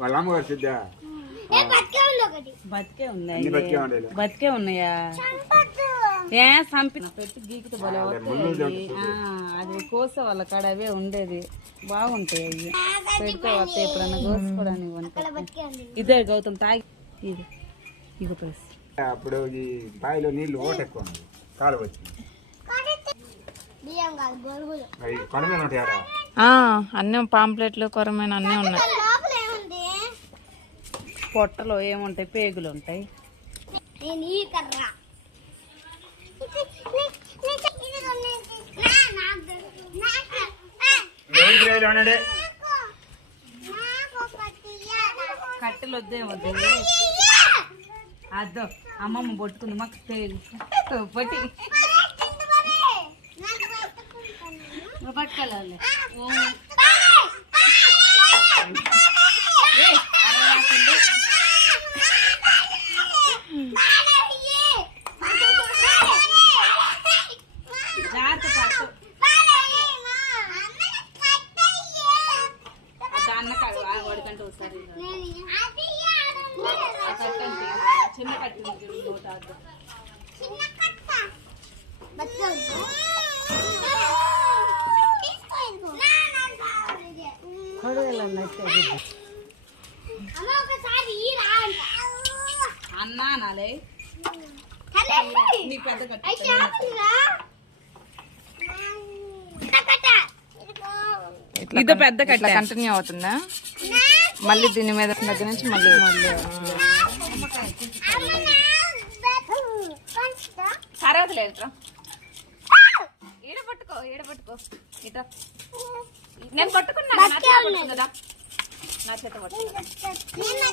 వాళ్ళ అమ్మ వచ్చిద్దా బతికే ఉంది ఒకటి. బతికే అన్ని ఉన్నాయి బతికే ఉన్నాయా? ఏ సంపి పెట్టి గీకితే భలే అదే కోసే వాళ్ళ కాడ అవే ఉండేది. బాగుంటాయి అవి. పెడితే వస్తాయి ఎప్పుడన్నా కోసుకోవడానికి ఇదే గౌతమ్ తాగి. ఇది ప్లేస్. అప్పుడు ఈ బావిలో నీళ్ళు ఓట ఎక్కువ ఉంది కాలు వచ్చింది అన్నీ పాంప్లెట్లు కొరమైన అన్నీ ఉన్నాయి. ఇక్కడ లోపల ఏముంది? పొట్టలో ఏముంటాయి? పేగులు ఉంటాయి? కట్టెలు వద్దే వద్దు. ఇయ్యా! అద్దో అమ్మమ్మ పట్టుకుంది. మాకు పేగు. పట్టి. పట్టుకుంటాను. పట్టుకెళ్ళాలి జాగ్రత్త పట్టు దాన్న వాడికంటే ఒకసారి ఆ కట్టంటే చిన్న కట్టి అన్నా నాలే పెద్ద. ఇది పెద్ద కట్ట. కంటిన్యూ అవుతుందా? మళ్ళీ దీని మీద దగ్గర నుంచి మళ్ళీ మళ్ళీ. సరే లేదు ఈడ పట్టుకో ఈడ పట్టుకో. ఇట నేను పట్టుకున్నా నా చేత పట్టుకో కదా. నా చేత పట్టుకో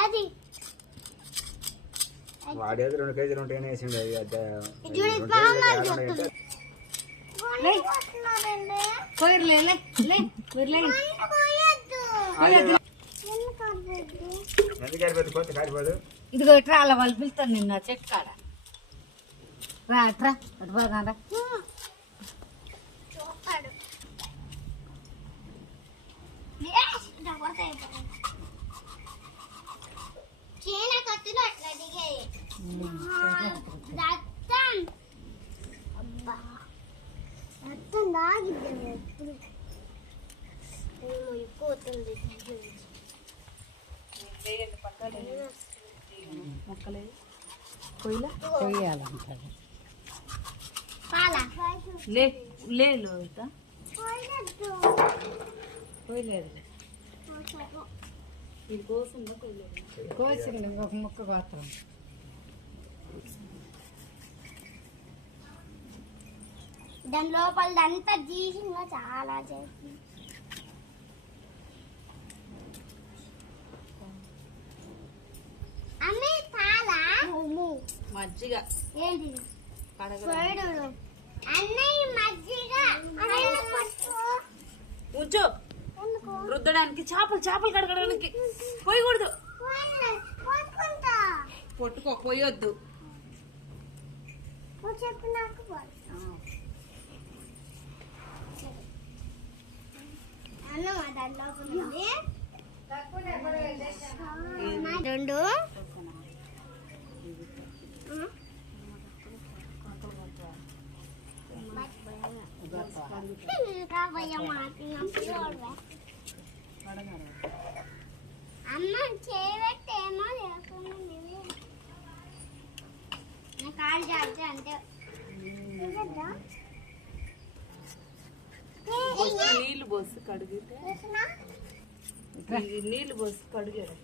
అది. వాడేది రెండు కేజీలు ఉంటాయని వేసిండు ఇదిగో ఇట్రా అలా వాళ్ళు పిలుస్తారు నిన్న చెట్టు కాడ. రా అట్రా అటు పోదా చీన కత్తులు అట్లా దిగాయి రక్తం అబ్బా రక్తం దాగిద్దాం ఎప్పుడు ఏమో ఎక్కువ అవుతుంది మొక్కలే కొయ్యలా? కొయ్యాలంటారు. పాల. లే లే లోత పోయినట్టు. కొయ్యలేదు ఇది కోసిందా కొయ్యలేదు కోసింది ఒక ముక్క మాత్రం. దాని లోపల అంతా తీసింగా చాలా చేసింది. మజ్జిగ. ఏంటి ఉంచు రుద్దడానికి చేపలు చేపలు కడగడానికి పోయకూడదు. పొట్టుకో పోయొద్దు. రెండు. అమ్మ చేయబెట్టేమో లేకుండా నువ్వే. నా కాలు జాగ్రత్త అంతే నీళ్ళు నీళ్ళు పోసి కడిగితే చూసినా? ఈ పోసి కడిగాడు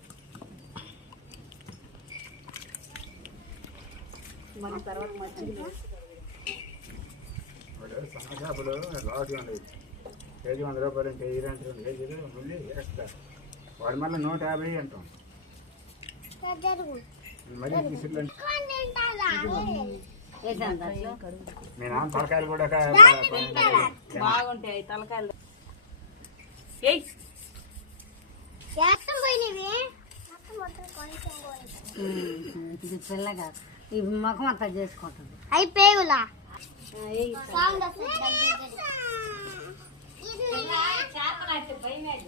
మన తర్వాత మజ్జిగ లాట్ ఉండేది కేజీ వంద రూపాయలు రెండు కేజీలు మళ్ళీ ఎక్స్ట్రా. వాడు మళ్ళీ నూట యాభై అంటాం. మరీ అంటే? మీ నాన్న తలకాయలు కూడా బాగుంటాయి తలకాయలు. పిల్లగా ఈ ముఖం అంతా చేసుకుంటుంది. అయి పేగులా